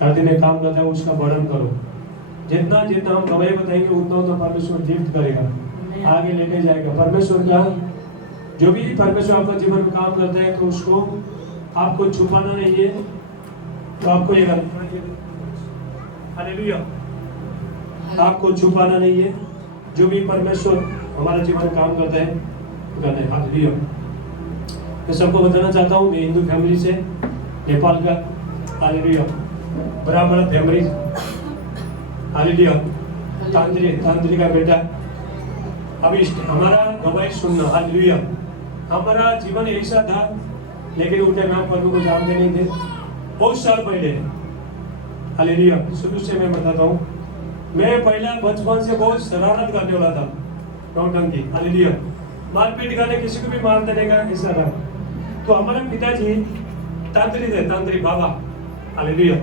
धरती में काम करता है उसका वर्णन करो। जितना जितना हम गवाही बताएंगे उतना उतना परमेश्वर गिफ्ट करेगा, आगे लेके जाएगा। परमेश्वर का जो भी परमेश्वर आपका जीवन में काम करता है तो उसको आपको छुपाना नहीं है, तो आपको ये करना है। हालेलुया। आपको छुपाना नहीं है, जो भी परमेश्वर हमारा जीवन में काम करता है करना है। हालेलुया। मैं सबको बताना चाहता हूँ, मैं हिंदू फैमिली से, नेपाल का। हालेलुया। ब्राह्मण फैमिली। हालेलुया। तांत्रिक का बेटा। अभी हमारा गवाही सुनना। हालेलुया। हमारा जीवन ऐसा था, लेकिन उनके नाम प्रभु को जानते नहीं थे बहुत साल पहले। हालेलुया। शुरू से मैं बताता हूँ, मैं पहला बचपन से बहुत शरारत करने वाला था, नौटंकी। हालेलुया। मारपीट करने, किसी को भी मार देने का ऐसा था। तो हमारे पिताजी तांत्रिक थे, तांत्रिक बाबा। हालेलुया।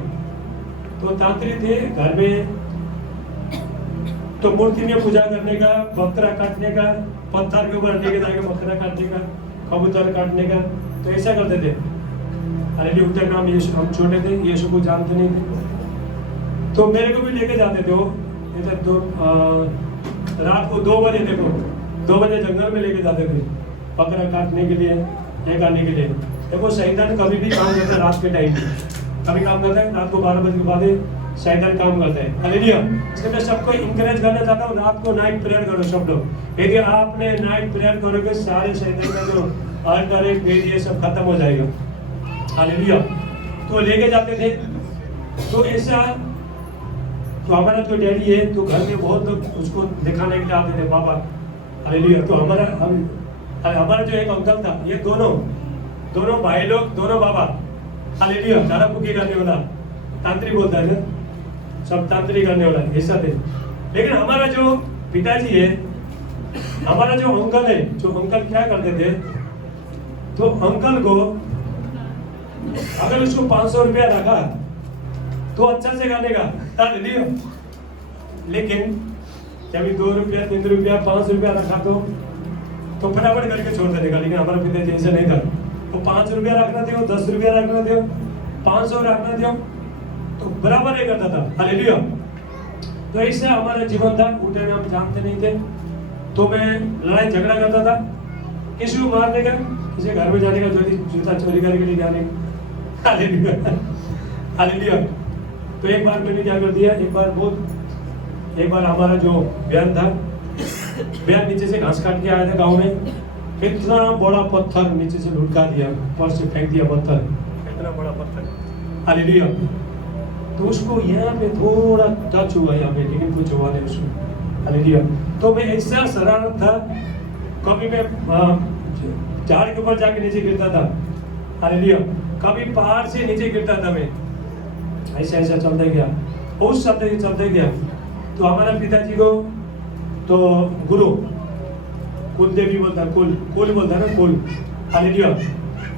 तो तांत्रिक थे घर में, तो मूर्ति में पूजा करने का, बकरा काटने का, पत्थर के ऊपर लेके जाके बकरा काटने का, कबूतर काटने का, तो ऐसा करते थे। हालेलुया। उनका नाम यीशु, हम छोटे थे, यीशु को जानते नहीं थे, तो मेरे को भी लेके जाते थे वो। रात को 2 बजे, देखो 2 बजे जंगल में लेके जाते थे बकरा काटने के लिए, ये करने के लिए। देखो शैतान कभी भी काम करता है रात के टाइम, कभी काम करता है रात को 12 बजे के बाद शैतान काम करता है। हालेलुया। इसलिए मैं सबको इंकरेज करना चाहता हूँ, रात को नाइट प्रेयर करो सब लोग। यदि आपने नाइट प्रेयर करोगे, सारे शैतान का जो अल्टर है, पेज, ये सब खत्म हो जाएगा। हालेलुया। तो लेके जाते थे, तो ऐसा। तो हमारा जो डैडी है, तो घर में बहुत लोग उसको दिखाने के लिए आते थे, बाबा। हालेलुया। तो हमारा जो एक अंकल था, ये दोनों भाई लोग, दोनों बाबा। हालेलुया। झाड़ा फूकी करने वाला, तांत्रिक बोलता है ना, सब तांत्रिक करने वाला ऐसा थे। लेकिन हमारा जो पिताजी है, हमारा जो अंकल है, जो अंकल क्या करते थे, तो अंकल को अगर उसको 500 रुपया रखा तो अच्छा से गानेगा। हालेलुया। लेकिन जब 2 रुपया, 3 रुपया, 5 रुपया रखा तो फटाफट करके छोड़ देगा। लेकिन हमारा पिताजी ऐसा नहीं था, तो 5 रुपया रखना दो, 10 रुपया रखना दो, 500 रखना दो, तो बराबर ही करता था। हालेलुया। तो ऐसा हमारा जीवन था। उस टाइम हम जानते नहीं थे, तो मैं लड़ाई झगड़ा करता था, किसी को मारने का, किसी घर में जाने का, जूता चोरी करने के लिए जाने का। हालेलुया। हालेलुया। तो एक बार मैंने क्या कर दिया, एक बार हमारा जो बयान था, बयान नीचे से घास काट के आया था गांव में, इतना बड़ा पत्थर नीचे से लुढ़का दिया, ऊपर से फेंक दिया पत्थर, इतना बड़ा पत्थर। हालेलुया। तो उसको यहाँ पे थोड़ा टच हुआ यहाँ पे, लेकिन कुछ हुआ नहीं उसको। हालेलुया। तो मैं ऐसा शरारत था, कभी मैं झाड़ के ऊपर जाके नीचे गिरता था। हालेलुया। कभी पहाड़ से नीचे गिरता था मैं, ऐसा ऐसा चलते गया, उस चलते गया। तो हमारा पिताजी को तो गुरु कुलदेवी बोलता है, कुल बोलता है ना, कुल। हालेलुया।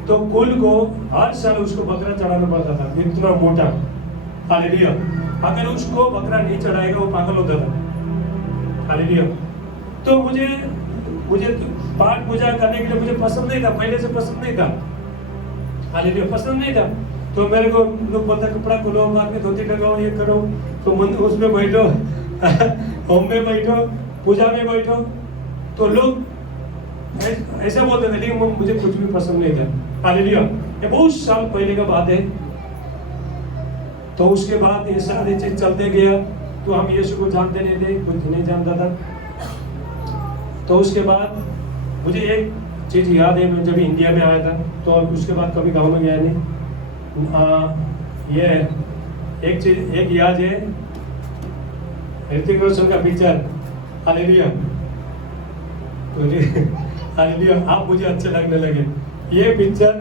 तो कुल को हर साल उसको बकरा चढ़ाना पड़ता था, इतना मोटा। हालेलुया। अगर उसको बकरा नहीं चढ़ाएगा वो पागल होता था। हालेलुया। तो मुझे पाठ पूजा करने के लिए मुझे पसंद नहीं था, पहले से पसंद नहीं था। हालेलुया। पसंद नहीं था। तो मेरे को लोग बोलता कपड़ा खोलो, बाद में धोती लगाओ, ये करो, तो उसमें बैठो, होम में बैठो, पूजा में बैठो, तो लोग ऐसा बोलते थे। लेकिन मुझे कुछ भी पसंद नहीं था। हालेलुया। ये बहुत साल पहले का बात है। तो उसके बाद ये सारी चीज चलते गया, तो हम यीशु को जानते नहीं थे, कुछ नहीं जानता था। तो उसके बाद मुझे एक चीज याद है, मैं जब इंडिया में आया था, तो उसके बाद कभी गाँव में गया नहीं। ये एक चीज एक याद है, ऋतिक रोशन का पिक्चर। हालेलुया। तो हालेलुया। आप मुझे अच्छे लगने लगे। ये पिक्चर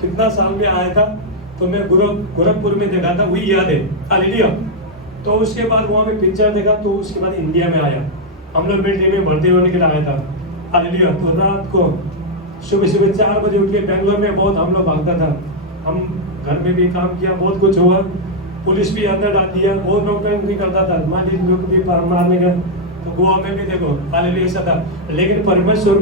कितना साल में आया था, तो मैं गोरखपुर में देखा था, वही याद है। हालेलुया। तो उसके बाद वहाँ पे पिक्चर देखा, तो उसके बाद इंडिया में आया, हम लोग मिलिट्री में भर्ती होने के लिए आया था। हालेलुया। तो रात को सुबह 4 बजे उठ के बेंगलोर में बहुत हम लोग भागता था। हम घर में भी काम किया, बहुत कुछ हुआ, पुलिस भी अंदर डाल दिया, बहुत नौकरी भी करता था, मालिक लोग भी मारने का। तो गोवा में भी देखो, हालेलुया ऐसा था। लेकिन परमेश्वर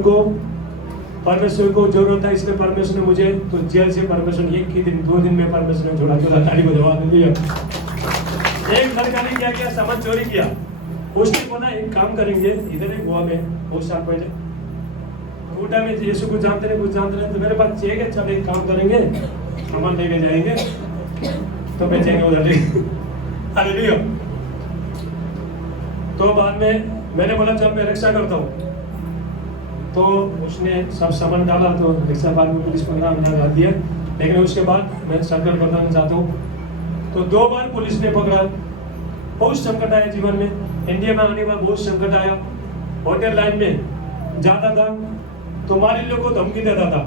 को जरूरत था, इसलिए परमेश्वर ने मुझे तो जेल से परमेश्वर 1 ही दिन 2 दिन में परमेश्वर ने छोड़ा। ताली बजाओ। हालेलुया। एक लड़का ने क्या किया, सामान चोरी किया। उसने बोला एक काम करेंगे, इधर है गोवा में बहुत साल पहले, कोटा में यीशु को जानते नहीं, कुछ जानते नहीं, तो मेरे पास चेक है, चल एक काम करेंगे, सामान लेके जाएंगे तो बेचेंगे उधर। हालेलुया। तो बाद में मैंने बोला जब मैं रिक्शा करता हूँ, तो उसने सब सामान डाला, तो रिक्शा बाद में पुलिस 15 डाल दिया। लेकिन उसके बाद मैं सर्कल बताना चाहता हूँ, तो 2 बार पुलिस ने पकड़ा। बहुत संकट आया जीवन में, इंडिया में आने के बाद बहुत संकट आया। होटल लाइन में जाता था तो मालिक लोग को धमकी देता था,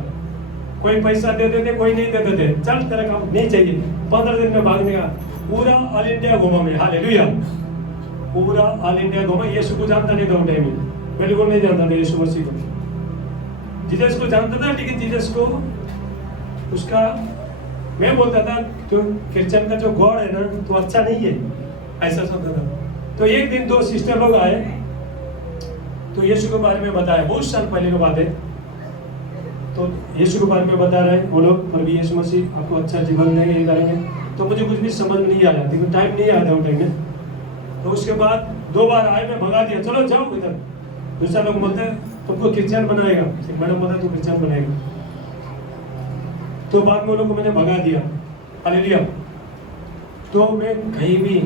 कोई पैसा देते थे, कोई नहीं देते थे, चल तेरा काम नहीं चाहिए, 15 दिन में भागने का। पूरा ऑल इंडिया घूमा मैं, हालेलुया, पूरा ऑल इंडिया घूमा। यीशु को जानता नहीं था उस टाइम में, बिल्कुल नहीं जानता था यीशु मसीह को। जीसस को जानता था, लेकिन जीसस को उसका, मैं बोलता था जो क्रिश्चियन का जो गॉड है ना, तो अच्छा नहीं है, ऐसा समझता था। तो एक दिन 2 सिस्टर लोग आए, तो यीशु के बारे में बताया, बहुत साल पहले की बात है। तो यीशु के बारे में बता रहे हैं वो लोग, प्रभु यीशु मसीह आपको अच्छा जीवन देंगे, ये करेंगे। तो मुझे कुछ भी समझ नहीं आया, लेकिन टाइम नहीं आया था उस टाइम में। तो उसके बाद 2 बार आए, मैं भगा दिया, चलो जाओ इधर। दूसरा लोग बोलते हैं तुमको क्रिश्चियन बनाएगा, मैडम बोला तू क्रिश्चियन बनाएगा। तो बाद में लोगों को मैंने भगा दिया, हालेलुया। तो मैं कहीं भी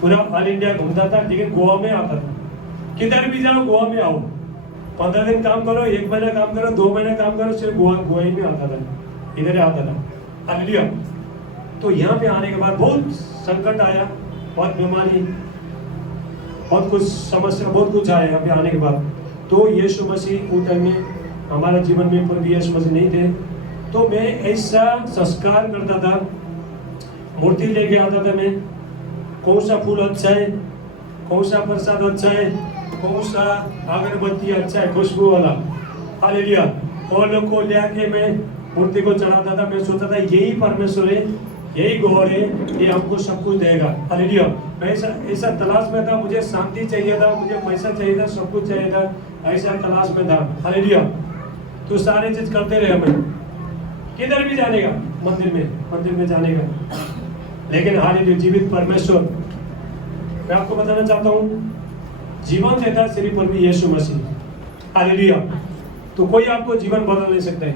पूरा ऑल इंडिया घूमता था, लेकिन गोवा में आता था। किधर भी जाओ गोवा में आओ, 15 दिन काम करो, 1 महीना काम करो, 2 महीने काम करो, सिर्फ गोवा ही में आता था, इधर ही आता था, हालेलुया। तो यहाँ पे आने के बाद बहुत संकट आया, बहुत बीमारी, बहुत कुछ समस्या, बहुत कुछ आया यहाँ पे आने के बाद। तो यीशु मसीह उस टाइम में हमारे जीवन में प्रभु यीशु मसीह नहीं थे। तो मैं ऐसा संस्कार करता था, मूर्ति लेके आता था मैं, कौन सा फूल अच्छा है, कौन सा प्रसाद अच्छा है, कौन सा अगरबत्ती अच्छा है खुशबू वाला, हालेलुया। और लोग को ले आके मैं मूर्ति को चढ़ाता था। मैं सोचता था यही परमेश्वर है, यही गॉड है, ये हमको सब कुछ देगा, हालेलुया। मैं ऐसा तलाश में था, मुझे शांति चाहिए था, मुझे पैसा चाहिए था, सब कुछ चाहिए था, ऐसा तलाश में था, हालेलुया। तो सारे चीज करते रहे मैं, किधर भी जाने का, मंदिर में जाने का। लेकिन हालेलुया, जीवित परमेश्वर, मैं आपको बताना चाहता हूँ, जीवन देता सिर्फ प्रभु यीशु मसीह, हालेलुया। तो कोई आपको जीवन बदल नहीं सकता है।